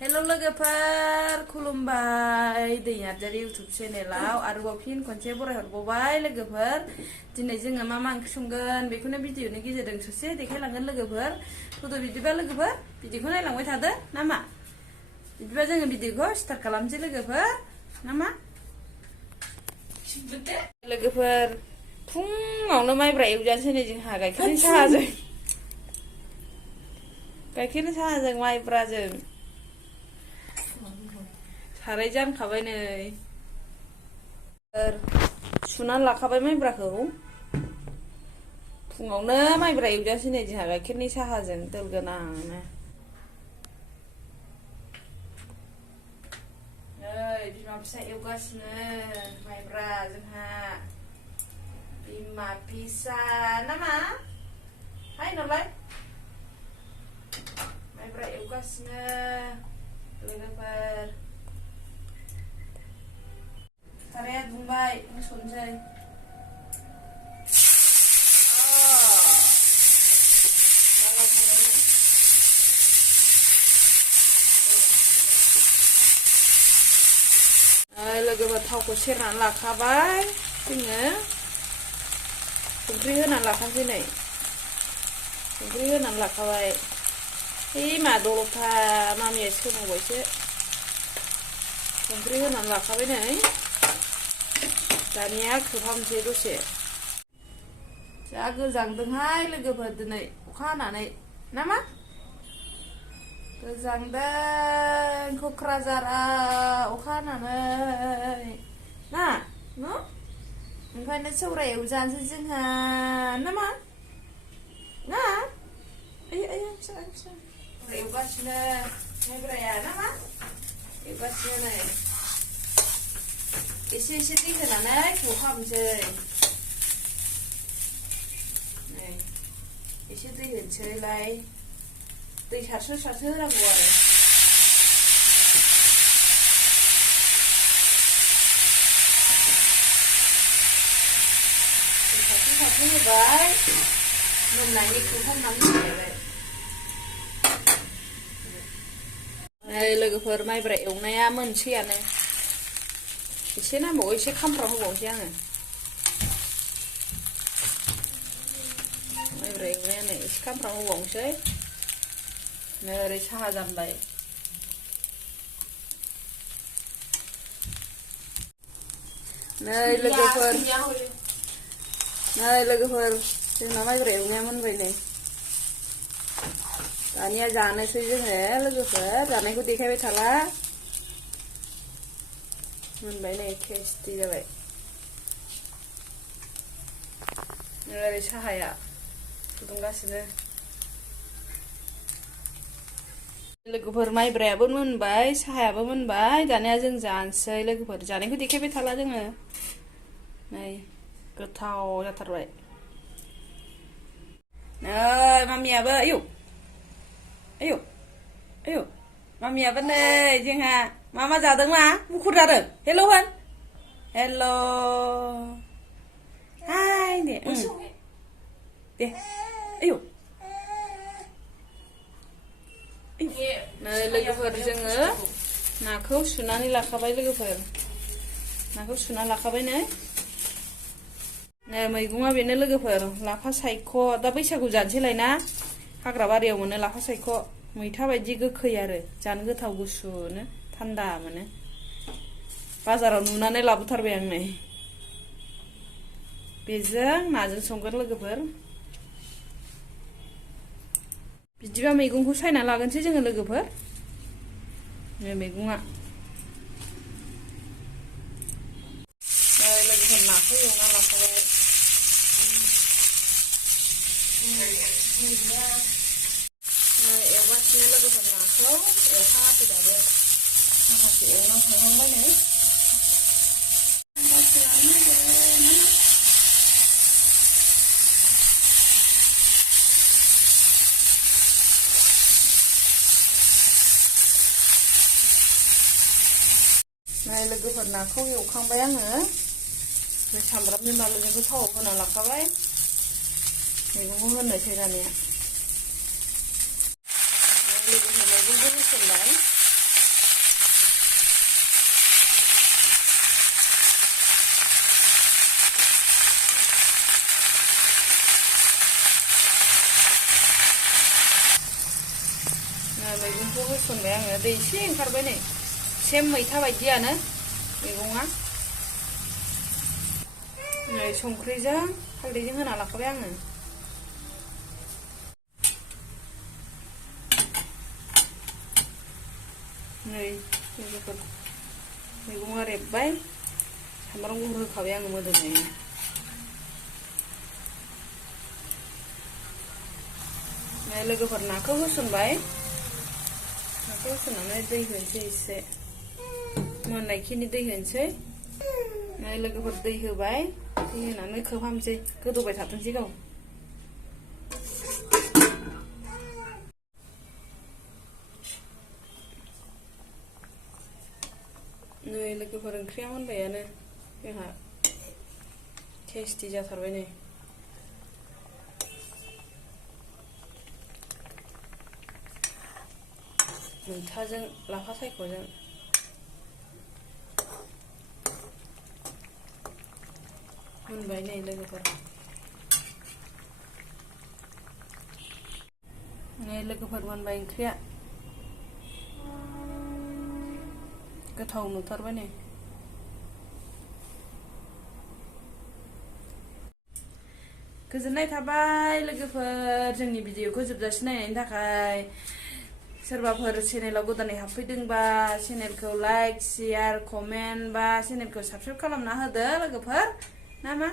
Hello लोगोफोर खुलुमबाय दैयारजारि YouTube चेनेलाव आरोबाव फिन खनसे बरायहरबावबाय लोगोफोर दिनै जोङो मा ओंख्रि संगोन बेखौनो भिडिअनि गेजेरजों ससे देखायलांगोन लोगोफोर फुदु बिदिबा लोगोफोर भिडिअखौ नायलांबाय थादो नामा बिदिबा जोङो भिडिअखौ स्टार्ट खालामसै लोगोफोर नामा लोगोफोर फुङावनो माइब्रा एवजानोसै नै जोंहा गाइखेरनि साहाजों माइब्राजों साराय जानखाबाय नै सुनानै लाखाबाय माइब्राखौ फुङावनो माइब्रा एवजानोसै नै जोंहा गाइखेरनि साहाजों दोल गोनांनो नै बिमा फिसा एवगासिनो माइब्रा जोंहा बिमा फिसा नामा हाय नलाय माइब्रा एवगासिनो लोगोफोर साराया दुंबाय होसनसै लोगोफोर थावखौ सेरनानै लाखाबाय जोङो संख्रि होनानै लाखानोसै नै संख्रि होनानै लाखाबाय मा दलथा मामिया सोमावबायसो संख्रि होनानै लाखाबाय नै दानिया खोबहाबनोसै दसे जा गोजांदोंहाय लोगोफोर दिनै अखा हानानै नामा गोजांदों क'क्राझाराव अखा हानानै ना ओंखायनो सौराय एवजानोसै जोंहा नामा ना एवगासिनो माइब्राया नामा एवगासिनो नै एसे दै होनानै खोबहाबनोसै नै एसे दै होनोसैलाय दै सारसो होनांगौ आरो दै सारसो होबाय मोननायनि खोबहाबनानै दोनलायबाय नै लोगोफोर माइब्रा एवनाया मोनसैयानो एसे नांबावो एसे खामफ्राम होबावनोसै आङो माइब्रा एवनाया नै एसे खामफ्राम होबावनोसै नै ओरै साहा जानबाय नै लोगोफोर जोंना माइब्रा एवनाया मोनबाय नै दानिया जानोसै जोङो लोगोफोर जानायखौ देखायबाय थाला मोनबाय नै टेस्टि जाबाय ओरै साहाया फुदुंगासिनो लोगोफोर माइब्रायाबो मोनबाय साहायाबो मोनबाय दानिया जों जानोसै लोगोफोर जानायखौ देखायबाय थाला जोङो नै गोथाव जाथारबाय नै मामियाबो आयौ मामियाबो नै जोंहा मा जादों मा मुखुर जादों हेल' होन हेल' हाय दे आयौ नै लोगोफोर जोङो नाखौ सुनानै लाखाबाय लोगोफोर नाखौ सुना लाखाबाय नै मैगङा बेनो लोगोफोर लाफा सायख' दा बैसागु जानोसैलाय ना हाग्रा बारियाव मोनो लाफा सायख' मैथा बायदि गोखै आरो जानो गोथाव गुसुनो थान्दा मोनो बाजाराव नुनानै लाबोथारबाय आं नै बेजों नाजों संगोन लोगोफोर बिदिबा मैगंखौ सायना लागोनसै जोङो लोगोफोर नै मैगङा लोगोफोर नाखौ एवना लाखाबाय एवगासिनो लोगोफोर नाखौ एवखाङाखै दाबो माखासे एवना संखांबाय नै नै लोगोफोर नाखौ एवखांबाय आङो सामब्रामनि बानलुजों थाव होना लाखाबाय मैगंखौ होनोसै दानिया लोगोफोर मैगंखौ होसनबाय मैगंखौ होसनबाय आङो दै एसे ओंखारबाय नै सेम मैथा बायदियानो मैगङा नै संख्रिजों हालदैजों होना लाखाबाय आङो नै लोगोफोर मैगङा रेबबाय सामब्राम गुफुर होखाबाय आङो मोदोमनायनि लोगोफोर नाखौ होसनबाय नाखौ होसननानै दै होनोसै एसे मोननायखिनि दै होनोसै लोगोफोर दै होबाय दै होनानै खोबहाबनोसै गोदौबाय थाथोंसै गाव नै लोगोफोर ओंख्रिया मोनबायानो जोंहा टेस्टि जाथारबाय नै मैथाजों लाफा सायख'जों मोनबाय नै लोगोफोर मोनबाय ओंख्रिया गोथाव नुथारबाय नै गोजोननाय थाबाय लोगोफोर जोंनि भिडिअखौ जोबजासिम नायनायनि थाखाय सोरबाफोर चेनेलाव गोदानै हाबफैदोंबा चेनेलखौ लाइक शेयार कमेन्ट बा चेनेलखौ साबस्क्राइब खालामना होदो लोगोफोर ना मा